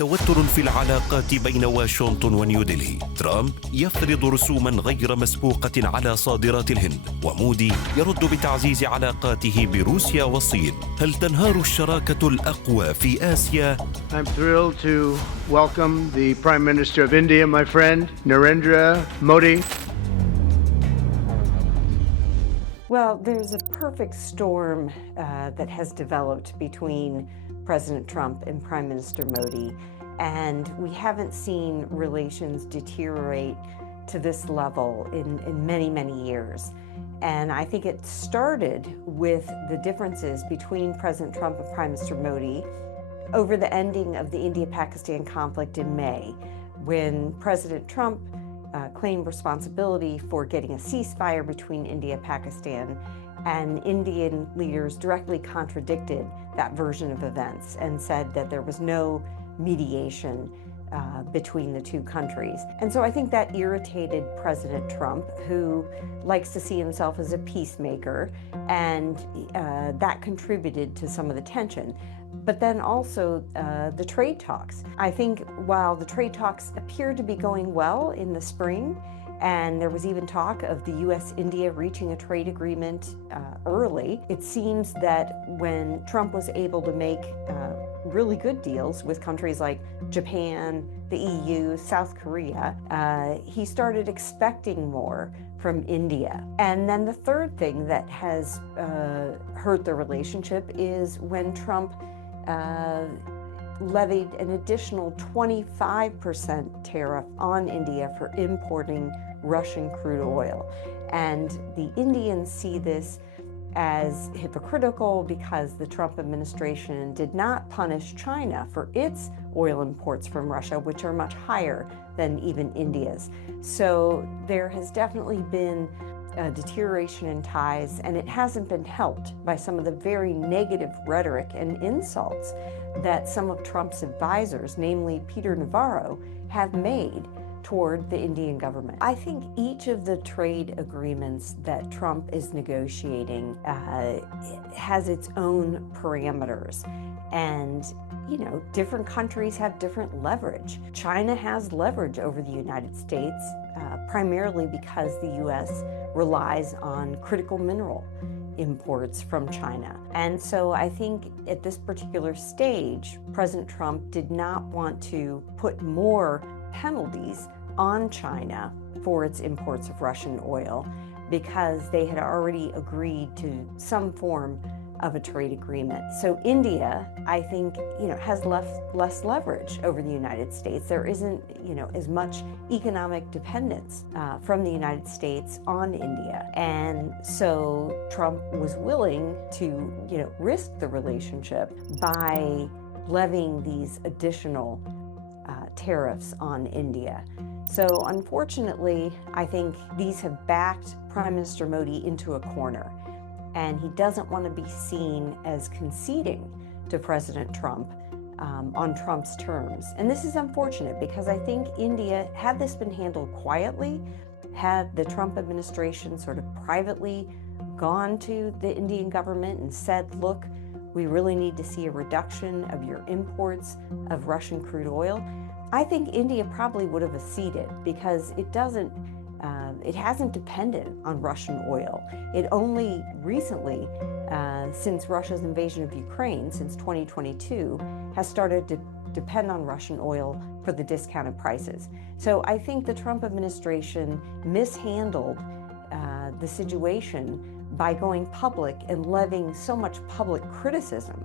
توتر في العلاقات بين واشنطن ونيودلهي. ترمب يفرض رسوما غير مسبوقة على صادرات الهند، ومودي يرد بتعزيز علاقاته بروسيا والصين. هل تنهار الشراكة الأقوى في آسيا؟ I'm thrilled to welcome the Prime Minister of India, my friend, Narendra Modi. Well, there's a perfect storm that has developed between President Trump and Prime Minister Modi, and we haven't seen relations deteriorate to this level in many, many years. And I think it started with the differences between President Trump and Prime Minister Modi over the ending of the India-Pakistan conflict in May, when President Trump claimed responsibility for getting a ceasefire between India and Pakistan, and Indian leaders directly contradicted that version of events and said that there was no mediation between the two countries. And so I think that irritated President Trump, who likes to see himself as a peacemaker, and that contributed to some of the tension. But then also the trade talks. I think while the trade talks appeared to be going well in the spring, and there was even talk of the U.S.-India reaching a trade agreement early, it seems that when Trump was able to make really good deals with countries like Japan, the EU, South Korea, he started expecting more from India. And then the third thing that has hurt the relationship is when Trump levied an additional 25% tariff on India for importing Russian crude oil. And the Indians see this as hypocritical because the Trump administration did not punish China for its oil imports from Russia, which are much higher than even India's. So there has definitely been a deterioration in ties, and it hasn't been helped by some of the very negative rhetoric and insults that some of Trump's advisors, namely Peter Navarro, have made toward the Indian government. I think each of the trade agreements that Trump is negotiating has its own parameters. And, you know, different countries have different leverage. China has leverage over the United States, primarily because the U.S. relies on critical mineral imports from China. And so I think at this particular stage, President Trump did not want to put more penalties on China for its imports of Russian oil because they had already agreed to some form of a trade agreement. So India, I think, has less leverage over the United States. There isn't, as much economic dependence from the United States on India. And so Trump was willing to, risk the relationship by levying these additional tariffs on India. So unfortunately, I think these have backed Prime Minister Modi into a corner. And he doesn't want to be seen as conceding to President Trump on Trump's terms. And this is unfortunate because I think India, had this been handled quietly, had the Trump administration sort of privately gone to the Indian government and said, look, we really need to see a reduction of your imports of Russian crude oil, I think India probably would have acceded because it hasn't depended on Russian oil. It only recently, since Russia's invasion of Ukraine, since 2022, has started to depend on Russian oil for the discounted prices. So I think the Trump administration mishandled the situation by going public and levying so much public criticism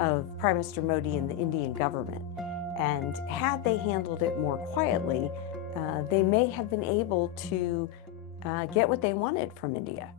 of Prime Minister Modi and the Indian government. And had they handled it more quietly, they may have been able to get what they wanted from India.